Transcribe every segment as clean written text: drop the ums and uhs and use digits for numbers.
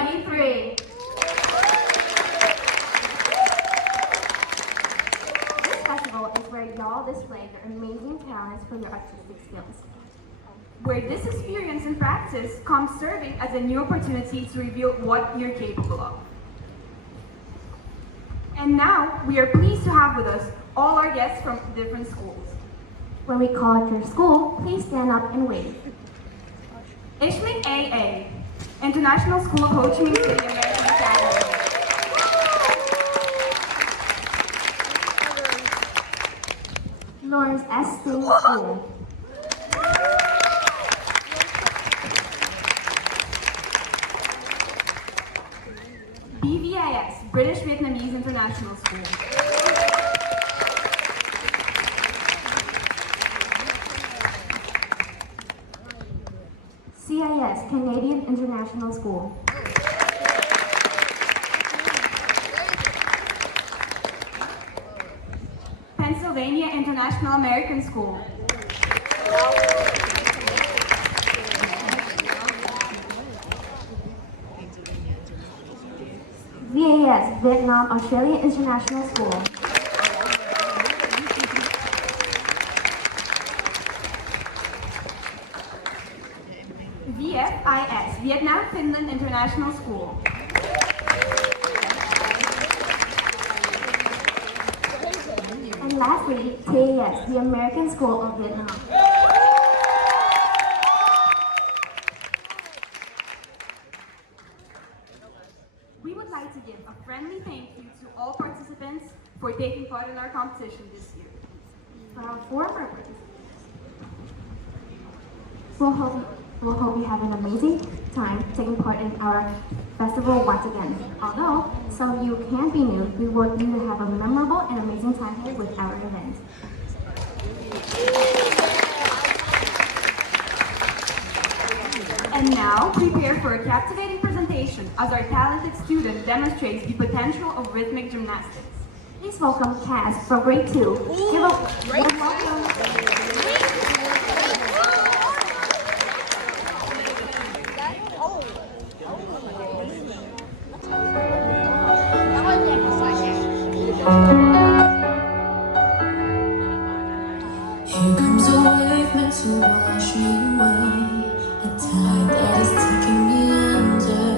2023. This festival is where y'all display your amazing talents for your artistic skills. Where this experience and practice comes serving as a new opportunity to reveal what you're capable of. And now, we are pleased to have with us all our guests from different schools. When we call out your school, please stand up and wave. Ishmael AA, International School of Ho Chi Minh City, American Academy. Lawrence S. Sting School. BVIS, British Vietnamese International School. CIS, Canadian International School. Pennsylvania International American School. VAS, Vietnam Australia International School. VFIS, Vietnam Finland International School. And lastly, TAS, the American School of Vietnam. We would like to give a friendly thank you to all participants for taking part in our competition this year. For our former participants, we'll hope you have an amazing time taking part in our festival once again. Although some of you can be new, we want you to have a memorable and amazing time here with our event. And now, prepare for a captivating presentation as our talented student demonstrates the potential of rhythmic gymnastics. Please welcome Cass from grade 2. Give a warm welcome. Here comes a wave meant to wash me away, a tide that is taking me under.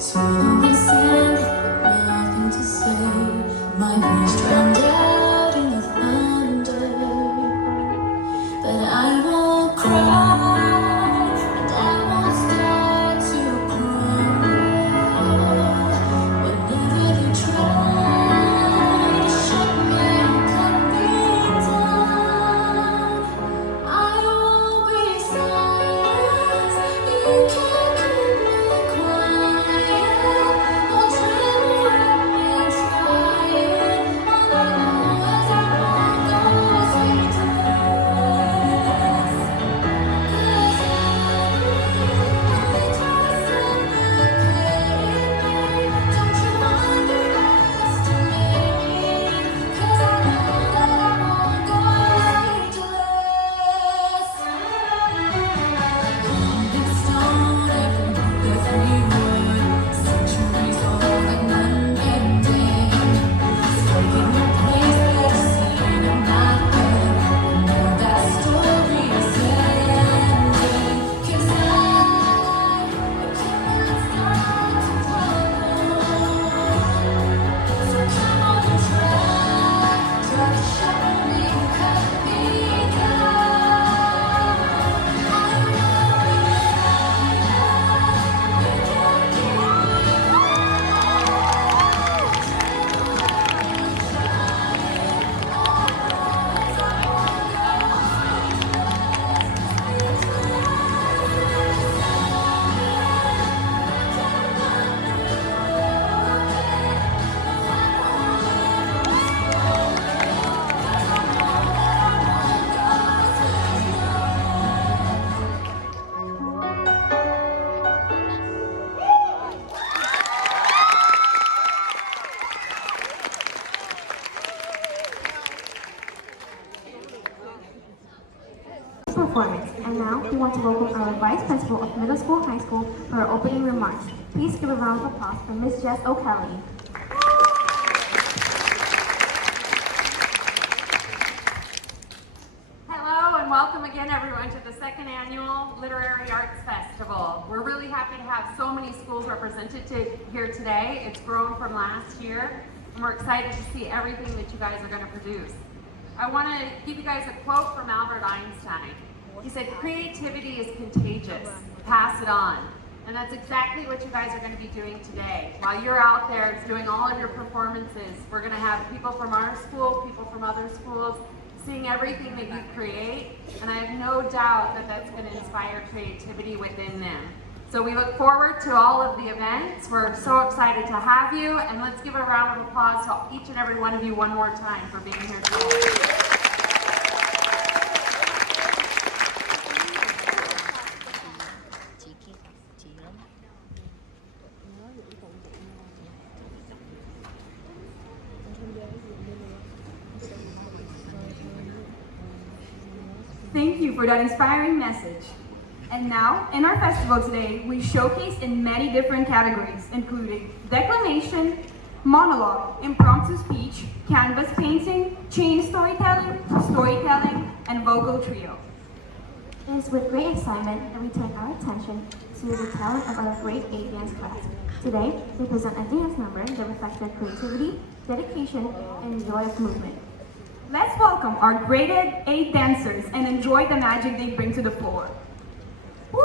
Swallowed in sand, nothing to say. My voice drowned out in the thunder, but I won't cry, and I won't start to cry. Whenever they try to shut me and cut me down, I won't be silenced. You can't keep me quiet. Vice Principal of Middle School High School, for her opening remarks. Please give a round of applause for Ms. Jess O'Kelly. Hello and welcome again everyone to the second annual Literary Arts Festival. We're really happy to have so many schools represented here today. It's grown from last year and we're excited to see everything that you guys are going to produce. I want to give you guys a quote from Albert Einstein. He said, "Creativity is contagious. Pass it on." And that's exactly what you guys are going to be doing today. While you're out there doing all of your performances, we're going to have people from our school, people from other schools, seeing everything that you create, and I have no doubt that that's going to inspire creativity within them. So we look forward to all of the events. We're so excited to have you, and let's give a round of applause to each and every one of you one more time for being here today. Thank you for that inspiring message. And now, in our festival today, we showcase in many different categories, including declamation, monologue, impromptu speech, canvas painting, chain storytelling, and vocal trio. It is with great excitement that we turn our attention to the talent of our grade 8 dance class. Today, we present a dance number that reflects their creativity, dedication, and joy of movement. Let's welcome our grade 8 dancers and enjoy the magic they bring to the floor. Woo!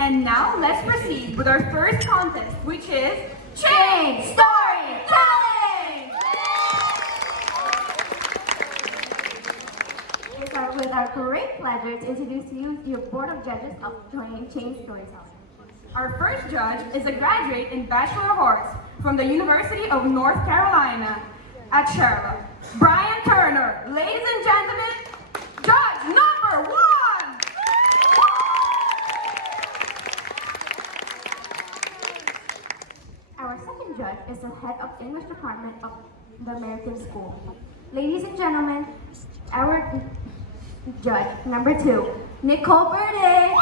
And now let's proceed with our first contest, which is Chain Storytelling! It's with our great pleasure to introduce to you your board of judges of Chain Storytelling. Our first judge is a graduate in Bachelor of Arts from the University of North Carolina at Charlotte, Brian Turner. Ladies and gentlemen, judge number 1! Our second judge is the head of English department of the American School. Ladies and gentlemen, our judge number 2, Nicole Burde.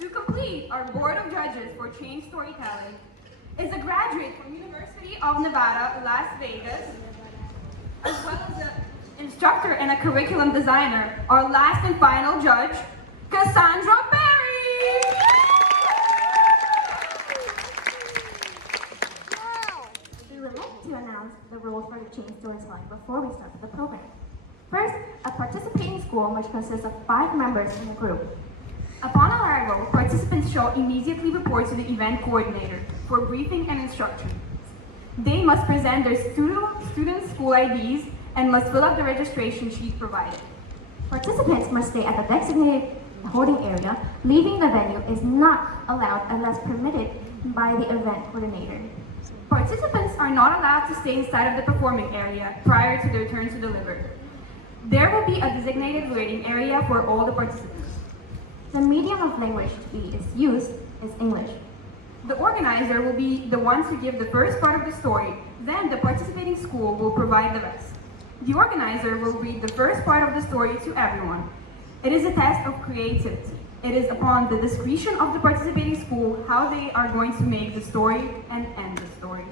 To complete our board of judges for Change Storytelling is a graduate from University of Nevada, Las Vegas, as well as an instructor and a curriculum designer. Our last and final judge, Cassandra Berry. We would like to announce the rules for the Change Storytelling before we start with the program. First, a participating school which consists of 5 members in a group. Upon arrival, participants shall immediately report to the event coordinator for briefing and instruction. They must present their student school IDs and must fill up the registration sheet provided. Participants must stay at the designated holding area. Leaving the venue is not allowed unless permitted by the event coordinator. Participants are not allowed to stay inside of the performing area prior to their turn to deliver. There will be a designated waiting area for all the participants. The medium of language to be used is English. The organizer will be the one to give the first part of the story, then the participating school will provide the rest. The organizer will read the first part of the story to everyone. It is a test of creativity. It is upon the discretion of the participating school how they are going to make the story and end the story.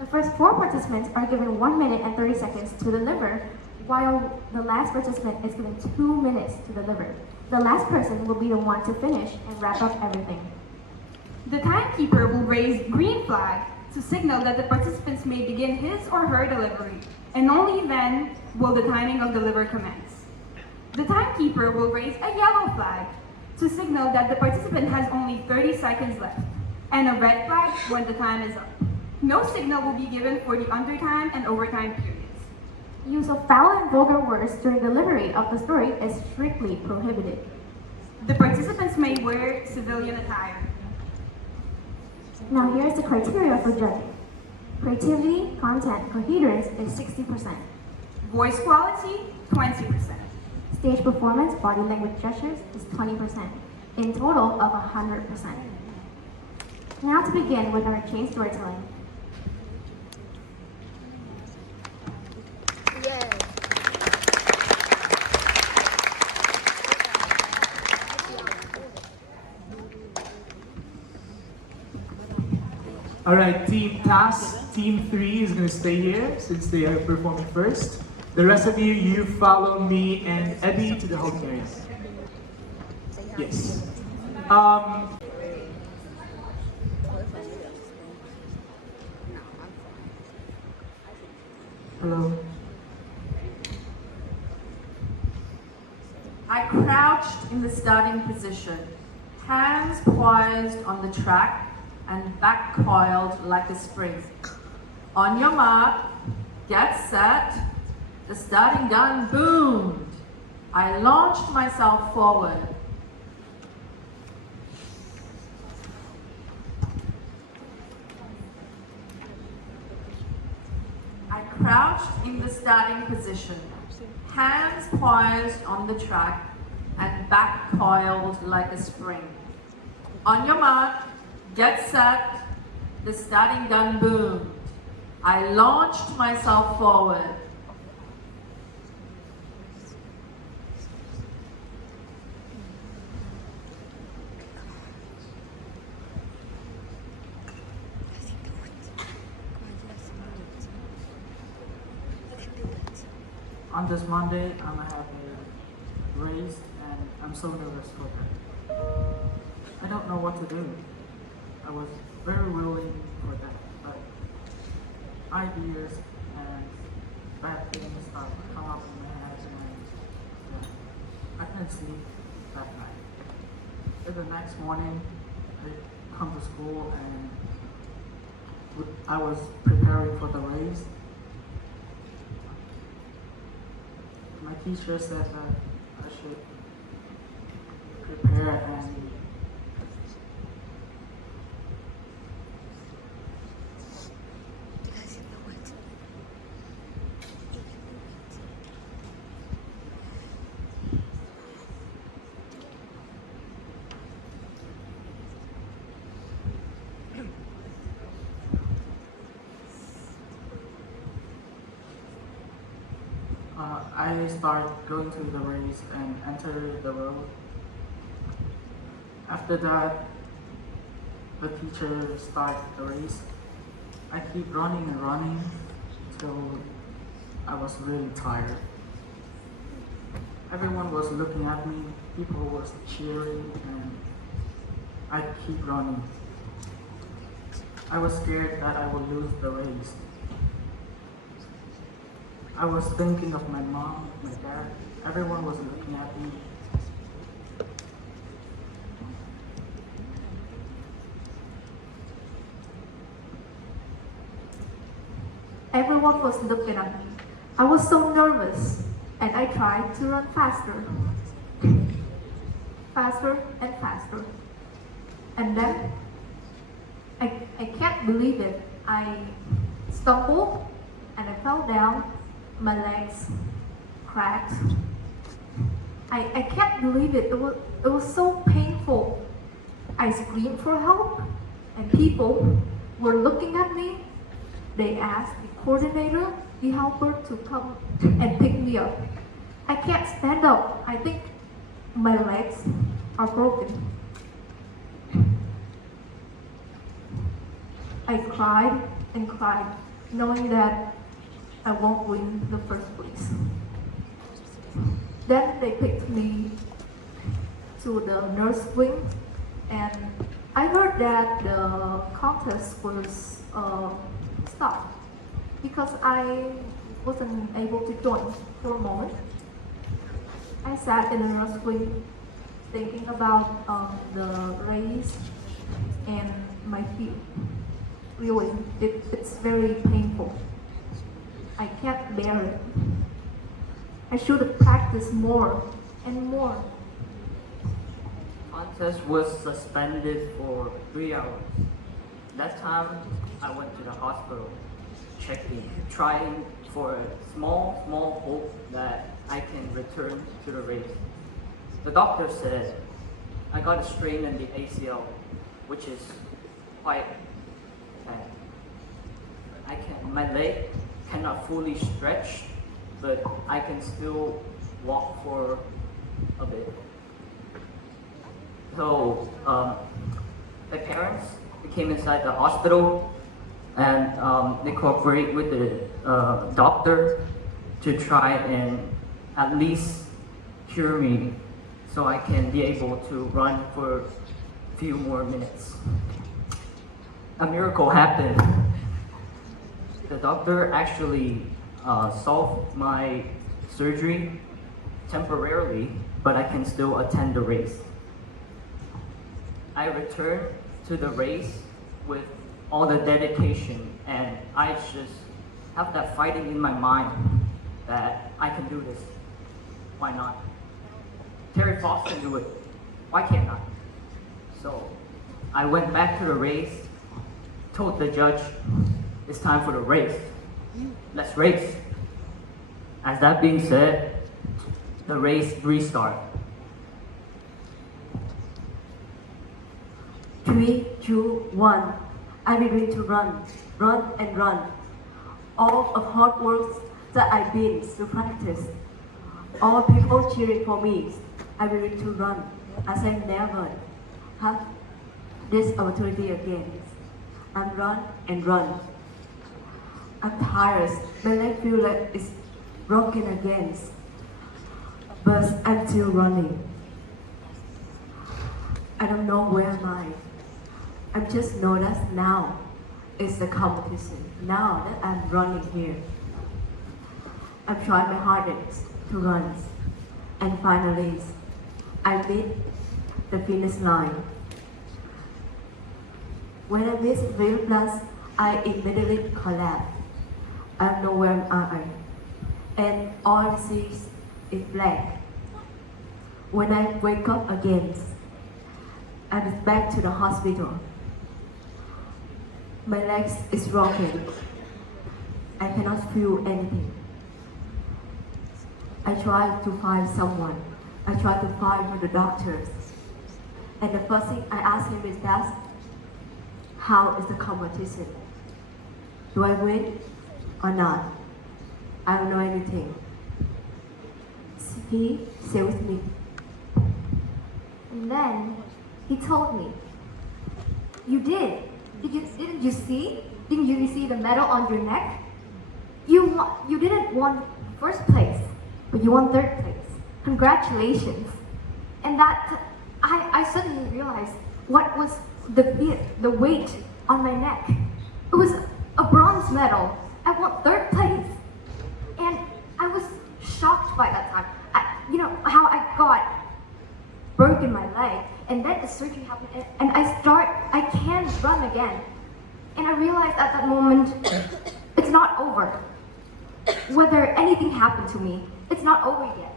The first 4 participants are given 1 minute and 30 seconds to deliver, while the last participant is given 2 minutes to deliver. The last person will be the one to finish and wrap up everything. The timekeeper will raise green flag to signal that the participants may begin his or her delivery, and only then will the timing of delivery commence. The timekeeper will raise a yellow flag to signal that the participant has only 30 seconds left, and a red flag when the time is up. No signal will be given for the undertime and overtime periods. Use of foul and vulgar words during delivery of the story is strictly prohibited. The participants may wear civilian attire. Now here's the criteria for judging. Creativity, content, coherence is 60%. Voice quality, 20%. Stage performance, body language gestures is 20%. In total of 100%. Now to begin with our Change Storytelling. All right, Team Task, Team 3 is going to stay here since they are performing first. The rest of you, you follow me and Eddie to the holding area. Yes. Hello. I crouched in the starting position, hands poised on the track and back coiled like a spring. On your mark, get set, the starting gun boomed. I launched myself forward. I crouched in the starting position, hands poised on the track and back coiled like a spring. On your mark, get set, the starting gun boomed. I launched myself forward. On this Monday, I'm gonna have a race, and I'm so nervous for that. I don't know what to do. I was very willing for that, but ideas and bad things come up in my head, and I couldn't sleep that night. Then the next morning, I come to school, and I was preparing for the race. My teacher said that I should prepare and I start going to the race and enter the road. After that, the teacher start the race. I keep running and running till I was really tired. Everyone was looking at me, people was cheering, and I keep running. I was scared that I would lose the race. I was thinking of my mom, my dad, everyone was looking at me. Everyone was looking at me. I was so nervous, and I tried to run faster. Faster and faster. And then, I can't believe it. I stumbled, and I fell down. My legs cracked. I can't believe it. It was so painful. I screamed for help, and people were looking at me. They asked the coordinator, the helper, to come and pick me up. I can't stand up. I think my legs are broken. I cried and cried, knowing that I won't win the first place. Then they picked me to the nurse wing, and I heard that the contest was stopped because I wasn't able to join for a moment. I sat in the nurse wing thinking about the race and my feet. Really, it's very painful. I can't bear it. I should have practiced more and more. Contest was suspended for 3 hours. That time, I went to the hospital, checking, trying for a small hope that I can return to the race. The doctor said I got a strain in the ACL, which is quite bad. My leg cannot fully stretch, but I can still walk for a bit. So my parents came inside the hospital and they cooperate with the doctor to try and at least cure me so I can be able to run for a few more minutes. A miracle happened. The doctor actually solved my surgery temporarily, but I can still attend the race. I returned to the race with all the dedication, and I just have that fighting in my mind that I can do this. Why not? Terry Fox can do it. Why can't I? So I went back to the race, told the judge, it's time for the race. Let's race. As that being said, the race restart. 3, 2, 1. I begin to run and run. All of hard work that I've been to practice. All people cheering for me. I begin to run as I never have this opportunity again. And run and run. I'm tired. My leg feel like it's broken again. But I'm still running. I don't know where am I. I just know that now is the competition. Now that I'm running here. I'm trying my hardest to run. And finally, I meet the finish line. When I miss Real Plus, I immediately collapse. I don't know where am I. And all I see is black. When I wake up again, I'm back to the hospital. My legs is broken. I cannot feel anything. I try to find someone. I try to find the doctors. And the first thing I ask him is that, how is the competition? Do I win or not? I don't know anything. He stayed with me. And then he told me, "You did. Didn't you see? Didn't you see the medal on your neck? You didn't won first place, but you won third place. Congratulations." And that I suddenly realized what was the weight on my neck. It was a bronze medal. I won third place, and I was shocked by that time. How I got broken my leg, and then the surgery happened, and I can run again. And I realized at that moment, it's not over. Whether anything happened to me, it's not over yet.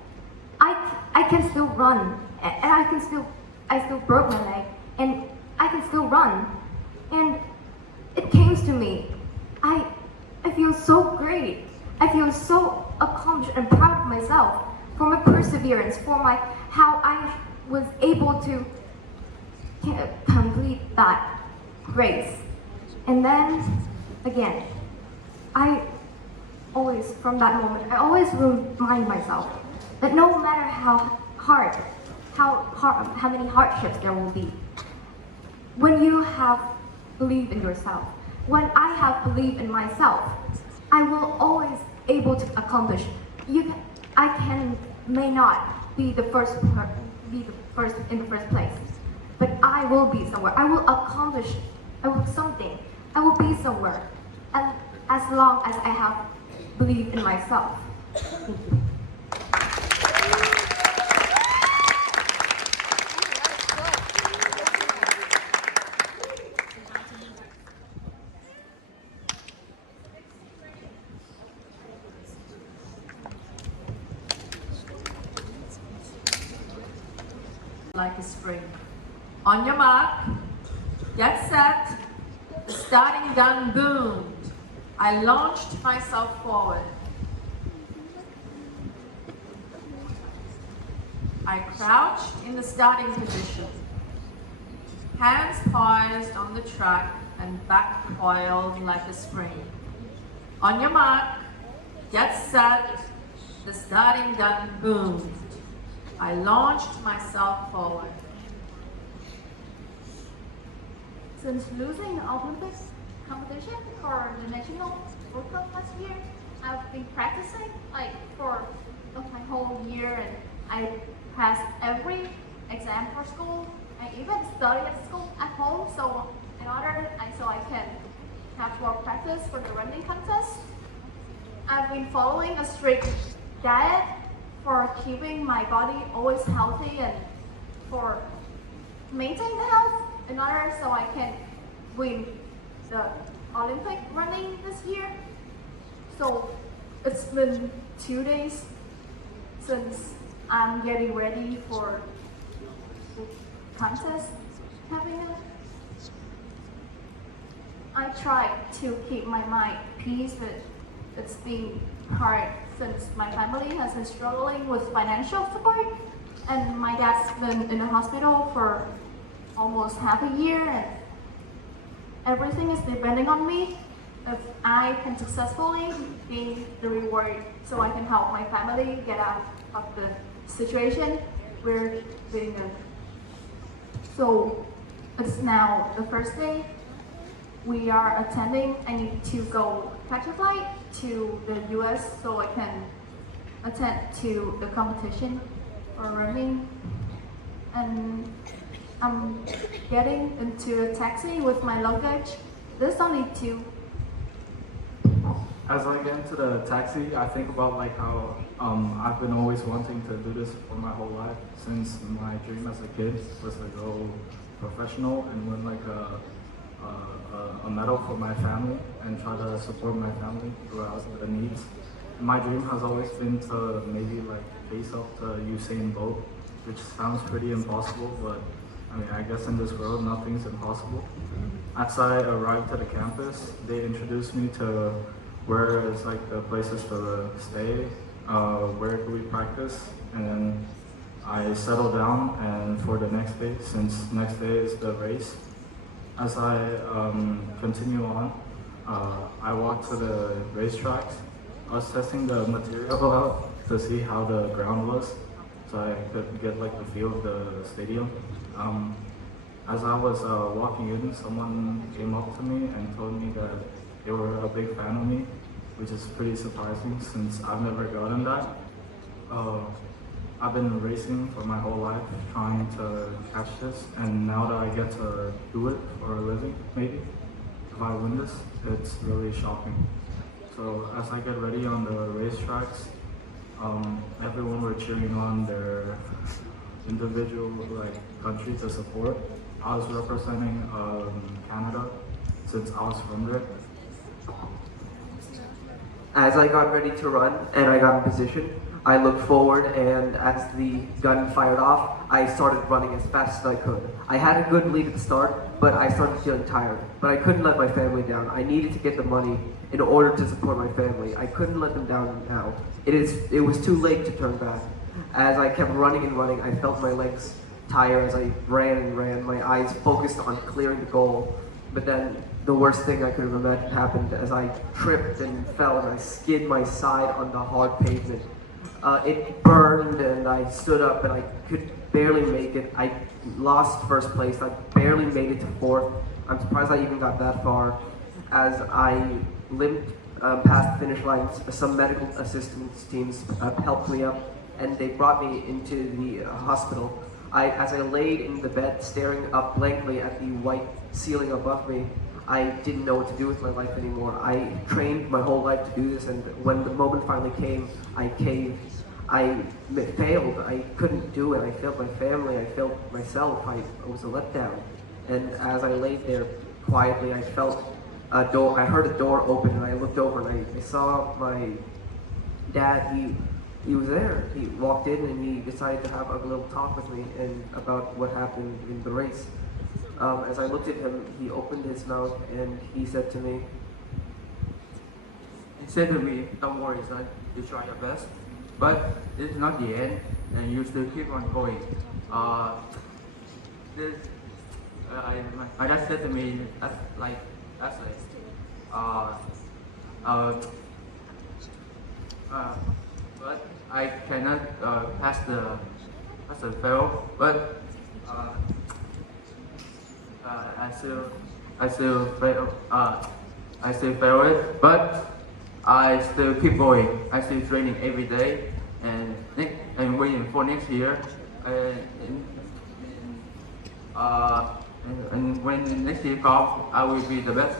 I can still run, and I still broke my leg, and I can still run. And it came to me. I feel so great. I feel so accomplished and proud of myself for my perseverance, for how I was able to complete that race. And then again, from that moment, I always remind myself that no matter how many hardships there will be, when you have believed in yourself, when I have believed in myself, I will always able to accomplish. May not be the first in the first place, but I will be somewhere. I will accomplish. I will something. I will be somewhere, as long as I have believed in myself. Thank you. Like a spring. On your mark, get set, the starting gun boomed. I launched myself forward. I crouched in the starting position, hands poised on the track and back coiled like a spring. On your mark, get set, the starting gun boomed. I launched myself forward. Since losing the Olympics competition for the National World Cup last year, I've been practicing for my whole year, and I passed every exam for school. I even study at school at home, so I can have more practice for the running contest. I've been following a strict diet for keeping my body always healthy and for maintaining the health in order so I can win the Olympic running this year. So it's been 2 days since I'm getting ready for the contest happening. I try to keep my mind peace, but it's been hard since my family has been struggling with financial support, and my dad's been in the hospital for almost half a year, and everything is depending on me. If I can successfully gain the reward so I can help my family get out of the situation we're being in. So it's now the first day. We are attending. I need to go catch a flight to the US so I can attend to the competition for running. And I'm getting into a taxi with my luggage. There's only 2. As I get into the taxi, I think about how I've been always wanting to do this for my whole life, since my dream as a kid was to go professional and win a medal for my family and try to support my family throughout the needs. And my dream has always been to maybe face up to Usain Bolt which sounds pretty impossible, but I mean, I guess in this world, nothing's impossible. As I arrived at the campus, they introduced me to where is like the places to stay, where do we practice, and then I settled down. And for the next day, since next day is the race, as I continue on, I walked to the racetracks. I was testing the material out to see how the ground was, so I could get like the feel of the stadium. As I was walking in, someone came up to me and told me that they were a big fan of me, which is pretty surprising since I've never gotten that. I've been racing for my whole life, trying to catch this, and now that I get to do it for a living, maybe, if I win this, it's really shocking. So as I get ready on the racetracks, everyone were cheering on their individual country to support. I was representing Canada since I was from there. As I got ready to run and I got in position, I looked forward, and as the gun fired off, I started running as fast as I could. I had a good lead at the start, but I started feeling tired. But I couldn't let my family down. I needed to get the money in order to support my family. I couldn't let them down now. It was too late to turn back. As I kept running and running, I felt my legs tire as I ran and ran. My eyes focused on clearing the goal. But then the worst thing I could have imagined happened as I tripped and fell and I skid my side on the hard pavement. It burned and I stood up and I could barely make it. I lost first place. I barely made it to fourth. I'm surprised I even got that far. As I limped past the finish line, some medical assistance teams helped me up and they brought me into the hospital. As I laid in the bed staring up blankly at the white ceiling above me, I didn't know what to do with my life anymore. I trained my whole life to do this, and when the moment finally came, I caved. I failed. I couldn't do it. I failed my family. I failed myself. I was a letdown. And as I laid there quietly, I felt a door. I heard a door open, and I looked over, and I saw my dad. He was there. He walked in, and he decided to have a little talk with me and about what happened in the race. As I looked at him, he opened his mouth and he said to me, "Don't worry, son. You try your best, but this is not the end, and you still keep on going." My dad said to me, but I cannot pass the fail, but I still fail. I still fail it, but I still keep going. I still training every day, and waiting for next year. And when next year comes, I will be the best,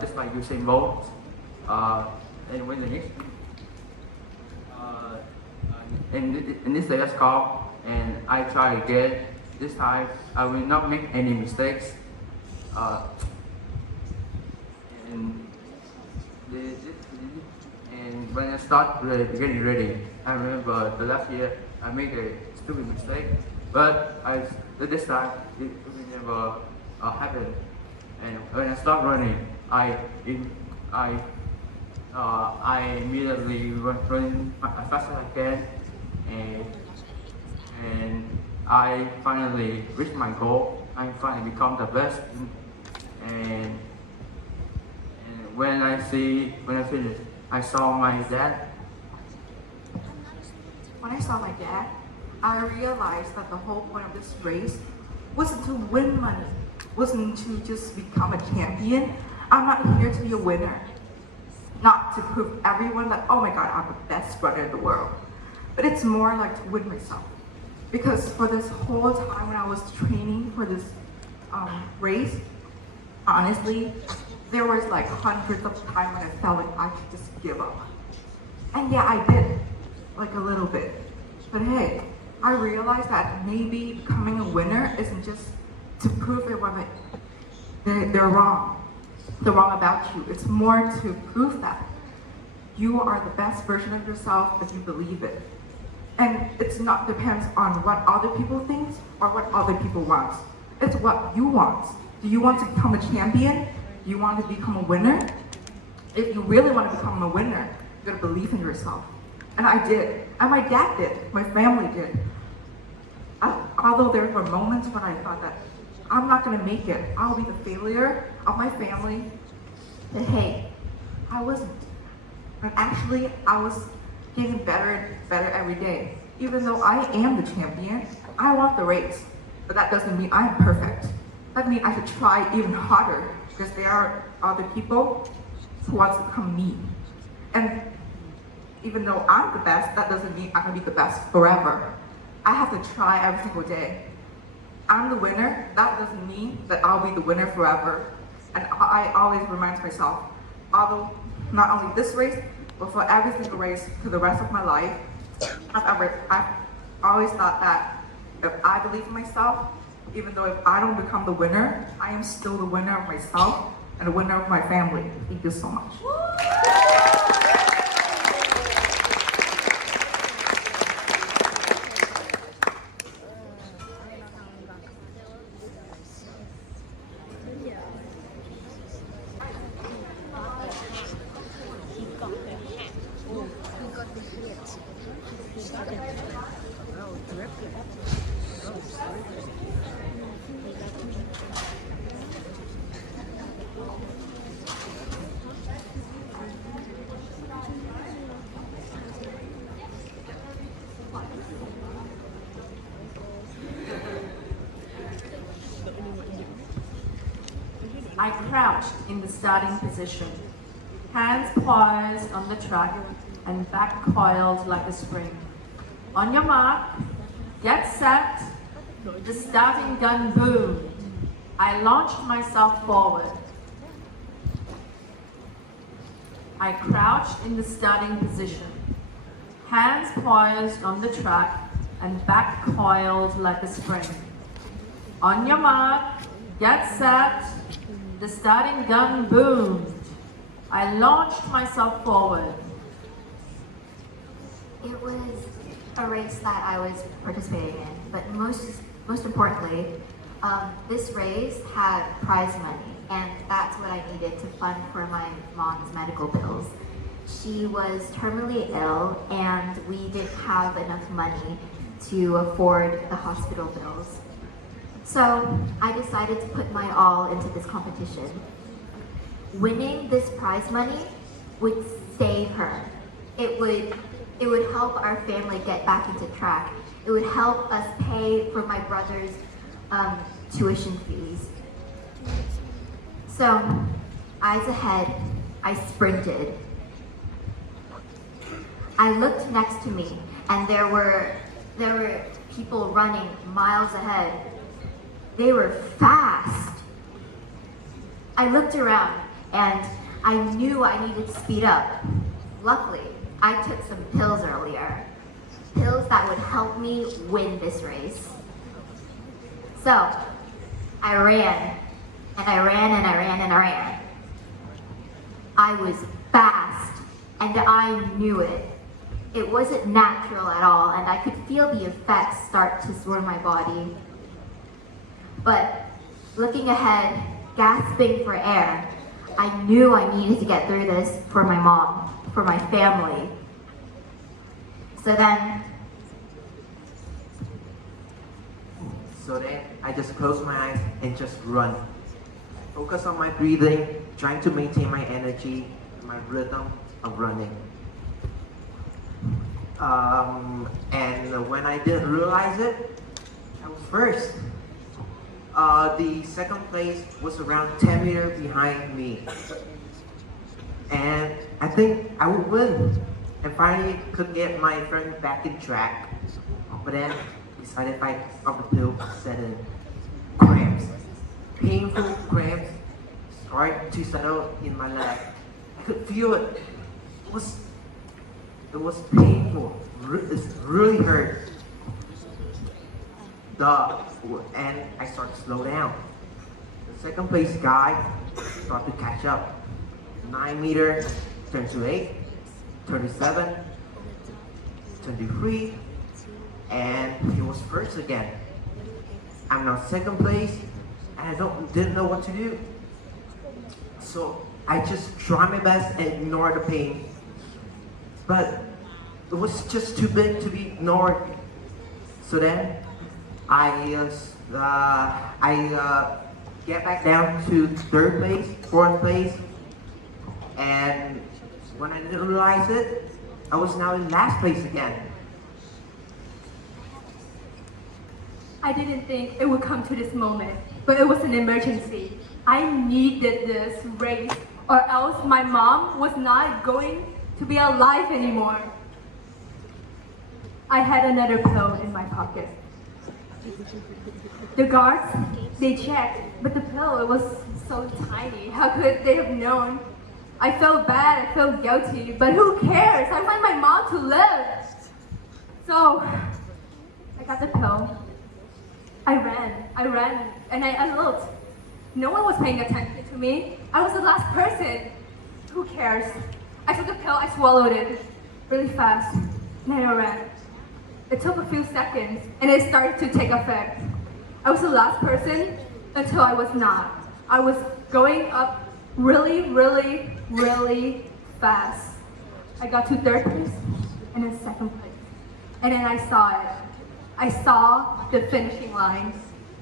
just like Usain Bolt. And when the next and this day has come, and I try again. This time, I will not make any mistakes. And when I start getting ready, I remember the last year I made a stupid mistake, but this time it will never happen. And when I start running, I immediately run as fast as I can, and I finally reached my goal. I finally become the best, and when I finished, I saw my dad. When I saw my dad, I realized that the whole point of this race wasn't to win money, wasn't to just become a champion. I'm not here to be a winner, not to prove everyone that, oh my God, I'm the best runner in the world. But it's more like to win myself. Because for this whole time when I was training for this race, honestly, there was like hundreds of times when I felt like I could just give up. And yeah, I did, like a little bit. But hey, I realized that maybe becoming a winner isn't just to prove everyone that they're wrong. They're wrong about you. It's more to prove that you are the best version of yourself if you believe it. And it's not depends on what other people think or what other people want. It's what you want. Do you want to become a champion? Do you want to become a winner? If you really want to become a winner, you gotta believe in yourself. And I did. And my dad did. My family did. Although there were moments when I thought that I'm not gonna make it. I'll be the failure of my family. But hey, I wasn't. And actually, I was getting better and better every day. Even though I am the champion, I won the race. But that doesn't mean I'm perfect. That means I should try even harder because there are other people who want to become me. And even though I'm the best, that doesn't mean I'm gonna be the best forever. I have to try every single day. I'm the winner, that doesn't mean that I'll be the winner forever. And I always remind myself, although not only this race, but for every single race for the rest of my life, I've always thought that if I believe in myself, even though if I don't become the winner, I am still the winner of myself and the winner of my family. Thank you so much. I crouched in the starting position, hands poised on the track and back coiled like a spring. On your mark, get set, the starting gun boomed. I launched myself forward. I crouched in the starting position, hands poised on the track and back coiled like a spring. On your mark, get set, the starting gun boomed. I launched myself forward. It was a race that I was participating in, but most importantly, this race had prize money, and that's what I needed to fund for my mom's medical bills. She was terminally ill, and we didn't have enough money to afford the hospital bills. So I decided to put my all into this competition. Winning this prize money would save her. It would help our family get back into track. It would help us pay for my brother's tuition fees. So, eyes ahead, I sprinted. I looked next to me, and there were people running miles ahead. They were fast. I looked around, and I knew I needed to speed up. Luckily, I took some pills earlier. Pills that would help me win this race. So, I ran, and I ran, and I ran, and I ran. I was fast, and I knew it. It wasn't natural at all, and I could feel the effects start to swirl my body. But looking ahead, gasping for air, I knew I needed to get through this for my mom, for my family. So then I just close my eyes and just run. Focus on my breathing, trying to maintain my energy, my rhythm of running. And when I didn't realize it, I was first. The second place was around 10 meters behind me. And I think I would win. And finally could get my friend back in track. But then the side effect of the pill set in. Cramps. Painful cramps started to settle in my leg. I could feel it. It was painful. It really hurt. And I started to slow down. The second place guy started to catch up. 9 meters turned to 8, 37, 23, and he was first again. I'm now second place, and didn't know what to do. So I just tried my best and ignored the pain. But it was just too big to be ignored. So then I get back down to third place, fourth place, and when I didn't realize it, I was now in last place again. I didn't think it would come to this moment, but it was an emergency. I needed this race, or else my mom was not going to be alive anymore. I had another pill in my pocket. The guards, they checked, but the pill, it was so tiny. How could they have known? I felt bad, I felt guilty, but who cares? I want my mom to live. So, I got the pill. I ran, and I looked. No one was paying attention to me. I was the last person. Who cares? I took the pill, I swallowed it really fast, and I ran. It took a few seconds, and it started to take effect. I was the last person until I was not. I was going up really, really, really fast. I got to third place and then second place. And then I saw it. I saw the finishing line,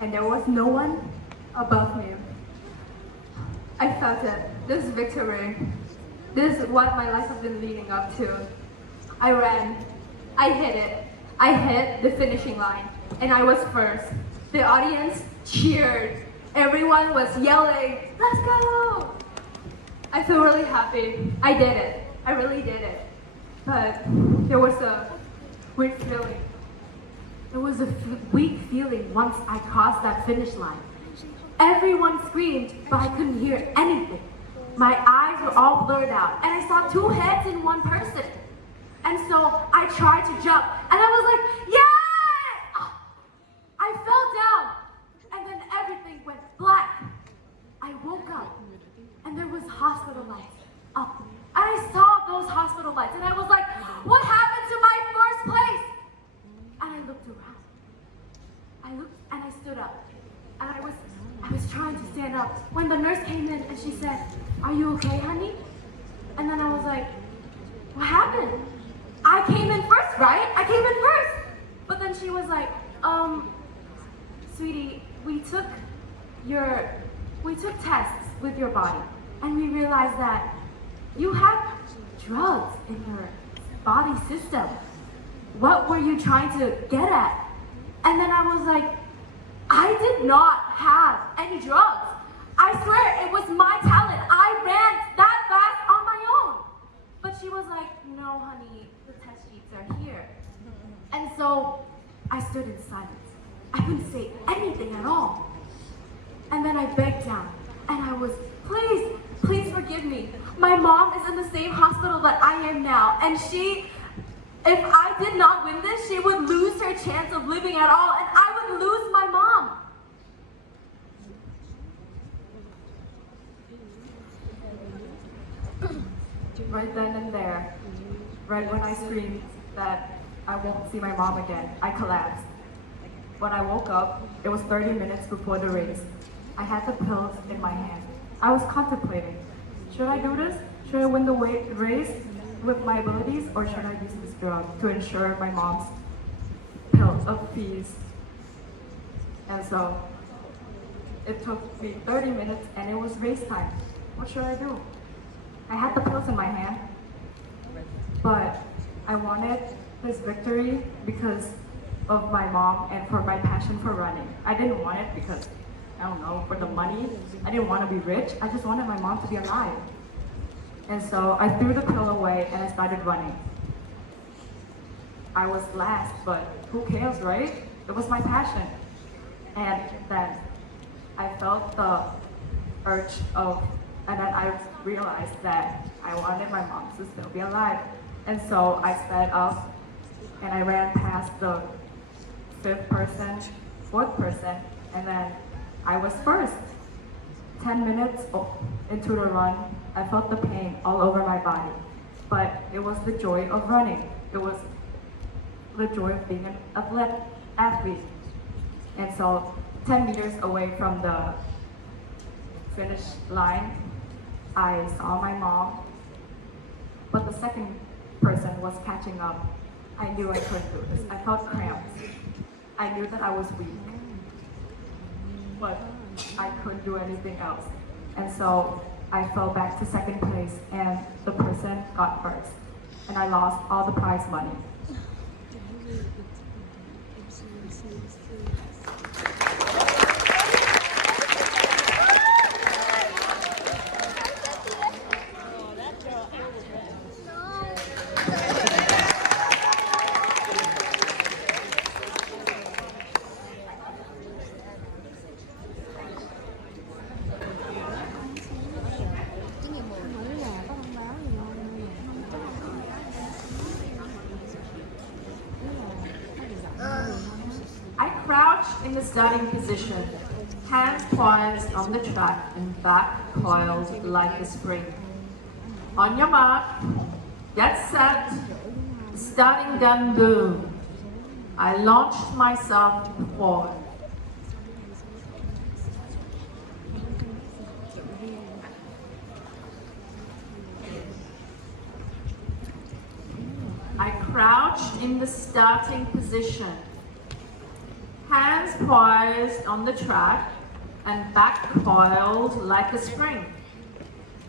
and there was no one above me. I felt it. This victory. This is what my life has been leading up to. I ran. I hit it. I hit the finishing line, and I was first. The audience cheered. Everyone was yelling, "Let's go!" I feel really happy. I did it. I really did it. But there was a weird feeling. There was a weak feeling once I crossed that finish line. Everyone screamed, but I couldn't hear anything. My eyes were all blurred out, and I saw two heads in one person. And so I tried to jump, and I was like, yeah! I fell down, and then everything went black. I woke up, and there was hospital lights up. And I saw those hospital lights, and I was like, what happened to my first place? And I looked around. I looked, and I stood up. And I was trying to stand up when the nurse came in, and she said, "Are you okay, honey?" And then I was like, what happened? I came in first, right? I came in first. But then she was like, sweetie, we took tests with your body, and we realized that you have drugs in your body system. What were you trying to get at? And then I was like, I did not have any drugs. I swear it was my talent. I ran that fast on my own. But she was like, no, honey, the test sheets are here. And so I stood in silence. I couldn't say anything at all. And then I begged down, and I was, please forgive me. My mom is in the same hospital that I am now, and if I did not win this, she would lose her chance of living at all, and I would lose my mom. Right then and there, right when I screamed that I won't see my mom again, I collapsed. When I woke up, it was 30 minutes before the race. I had the pills in my hand. I was contemplating, should I do this? Should I win the race with my abilities, or should I use this drug to ensure my mom's pills of peace? And so it took me 30 minutes, and it was race time. What should I do? I had the pills in my hand, but I wanted this victory because of my mom and for my passion for running. I didn't want it because, I don't know, for the money. I didn't want to be rich. I just wanted my mom to be alive. And so I threw the pill away and I started running. I was last, but who cares, right? It was my passion. And then I felt the urge and then I realized that I wanted my mom to still be alive. And so I sped up and I ran past the fifth person, fourth person, and then I was first. 10 minutes into the run, I felt the pain all over my body, but it was the joy of running. It was the joy of being an athlete. And so 10 meters away from the finish line, I saw my mom, but the second person was catching up. I knew I couldn't do this. I felt cramps. I knew that I was weak, but I couldn't do anything else. And so I fell back to second place, and the person got first, and I lost all the prize money. I crouched in the starting position, hands poised on the track and back coiled like a spring. On your mark, get set, starting gun boom. I launched myself forward. I crouched in the starting position, hands poised on the track and back coiled like a spring.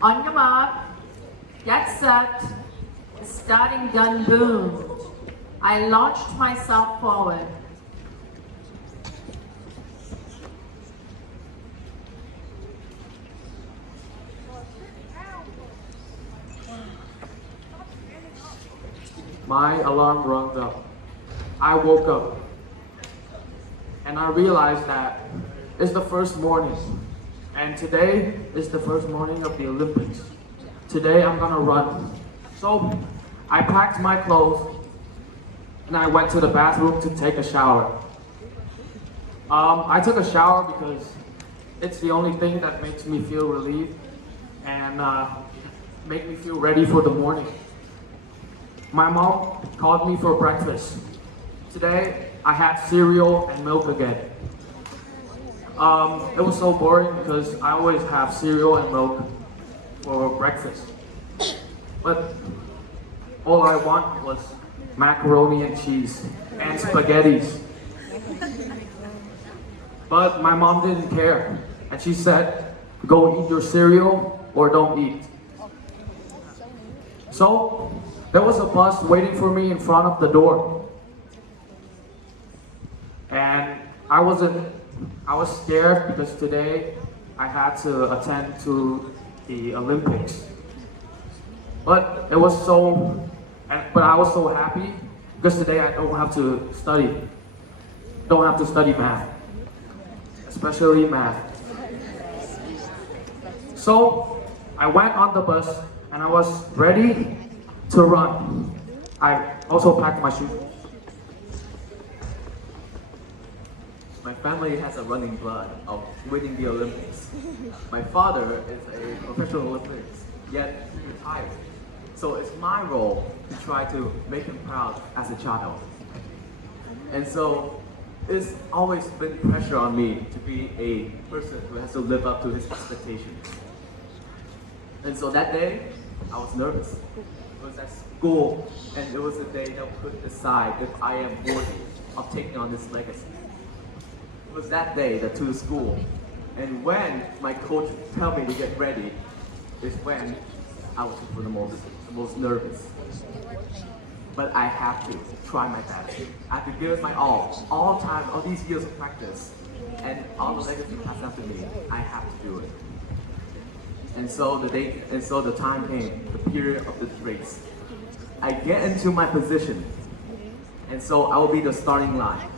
On your mark, get set, starting gun boom. I launched myself forward. My alarm rung up. I woke up and I realized that it's the first morning, and today is the first morning of the Olympics. Today I'm gonna run. So I packed my clothes and I went to the bathroom to take a shower. I took a shower because it's the only thing that makes me feel relieved and make me feel ready for the morning. My mom called me for breakfast. Today, I had cereal and milk again. It was so boring because I always have cereal and milk for breakfast. But all I want was macaroni and cheese and spaghettis. But my mom didn't care, and she said, go eat your cereal or don't eat. So, there was a bus waiting for me in front of the door. And I was scared because today I had to attend to the Olympics. But I was so happy because today I don't have to study. Don't have to study math, especially math. So I went on the bus and I was ready to run. I also packed my shoes. My family has a running blood of winning the Olympics. My father is a professional Olympics, yet he retired. So it's my role to try to make him proud as a child. And so it's always been pressure on me to be a person who has to live up to his expectations. And so that day, I was nervous. It was at school, and it was a day that would decide if I am worthy of taking on this legacy. It was that day that to the school, and when my coach told me to get ready, is when I was the most nervous. But I have to try my best. I have to give it my all time, all these years of practice, and all the legacy passed after me. I have to do it. And so the time came, the period of this race. I get into my position, and so I will be the starting line.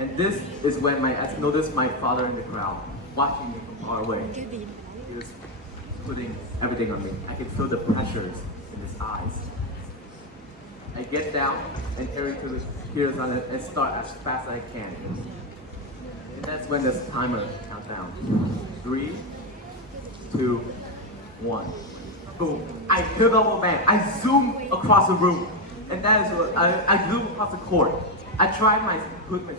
And this is when I noticed my father in the crowd, watching me from far away. He was putting everything on me. I could feel the pressures in his eyes. I get down and carry to the gears on it and start as fast as I can. And that's when this timer counts down. 3, 2, 1. Boom. I pivot over man. I zoom across the room. And that is what I grew across the court. I tried my put my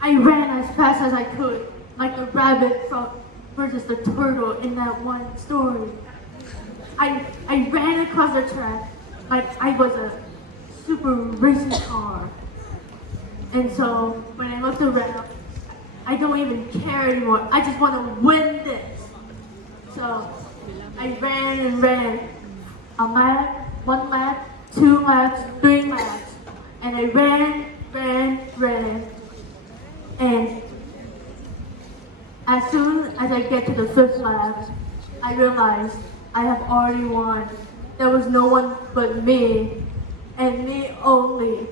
I ran as fast as I could, like a rabbit versus the turtle in that one story. I ran across the track like I was a super racing car. And so when I looked around, I don't even care anymore. I just want to win this. So I ran and ran. A lap, one lap, 2 laps, 3 laps. And I ran. And as soon as I get to the 5th lap, I realized I have already won. There was no one but me, and me only.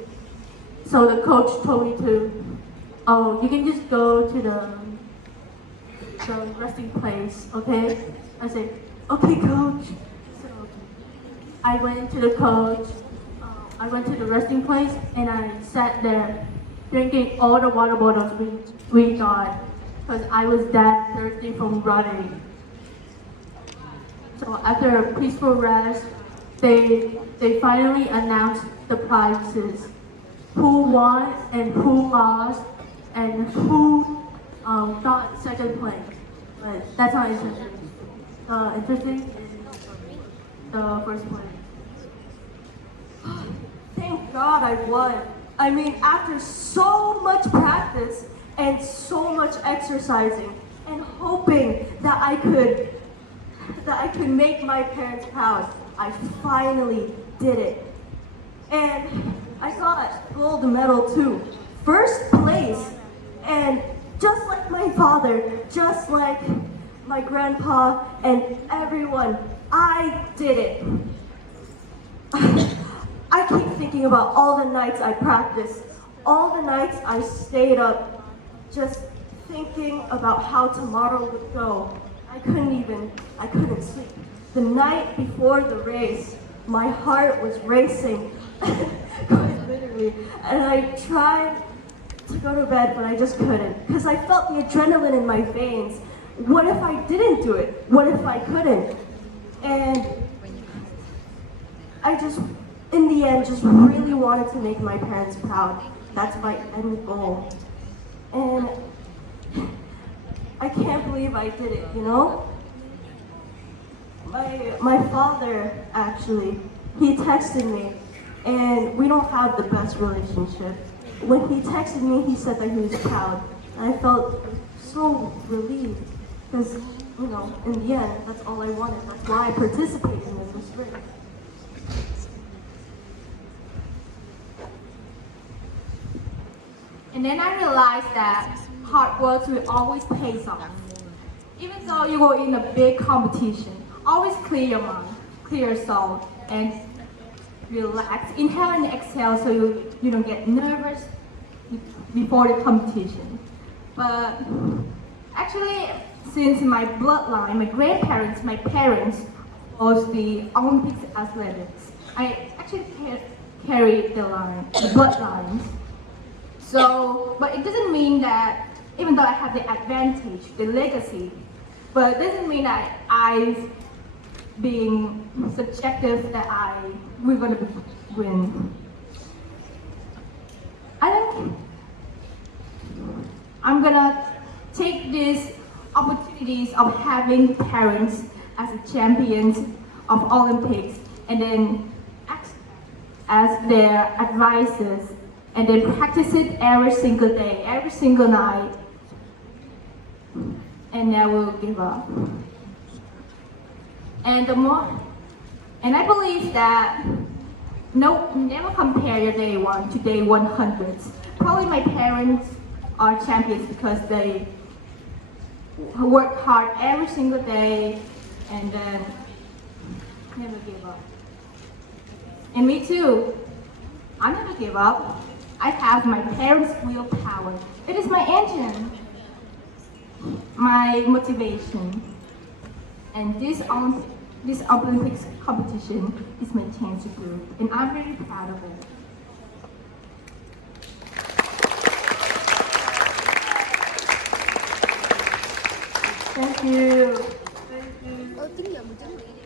So the coach told me to, oh, you can just go to the resting place, okay? I said, okay, coach. So I went to the coach, I went to the resting place, and I sat there drinking all the water bottles we got, because I was that thirsty from running. So after a peaceful rest, they finally announced the prizes. Who won and who lost and who got second place. But that's not interesting. Interesting is the first place. Thank God I won. I mean, after so much practice and so much exercising and hoping that I could make my parents proud, I finally did it. And I got gold medal too. First place. And just like my father, just like my grandpa and everyone, I did it. I keep thinking about all the nights I practiced, all the nights I stayed up, just thinking about how tomorrow would go. I couldn't sleep. The night before the race, my heart was racing, quite literally, and I tried to go to bed, but I just couldn't, because I felt the adrenaline in my veins. What if I didn't do it? What if I couldn't? And I just, in the end, just really wanted to make my parents proud. That's my end goal. And I can't believe I did it, you know? My father, actually, he texted me, and we don't have the best relationship. When he texted me, he said that he was proud. And I felt so relieved, because, you know, in the end, that's all I wanted. That's why I participated in this race. And then I realized that hard work will always pay off. Even though you go in a big competition, always clear your mind, clear your soul, and relax. Inhale and exhale so you don't get nervous before the competition. But actually, since my bloodline, my grandparents, my parents was the Olympics athletics, I actually carried the bloodlines. So, but it doesn't mean that, even though I have the advantage, the legacy, but it doesn't mean that I've been subjective that we're gonna win. I think I'm gonna take these opportunities of having parents as a champions of Olympics and then act as their advisors and then practice it every single day, every single night, and never give up. And I believe that never compare your day 1 to day 100. Probably my parents are champions because they work hard every single day and then never give up. And me too. I never give up. I have my parents' willpower. It is my engine, my motivation. And this Olympics competition is my chance to do it. And I'm really proud of it. Thank you. Thank you.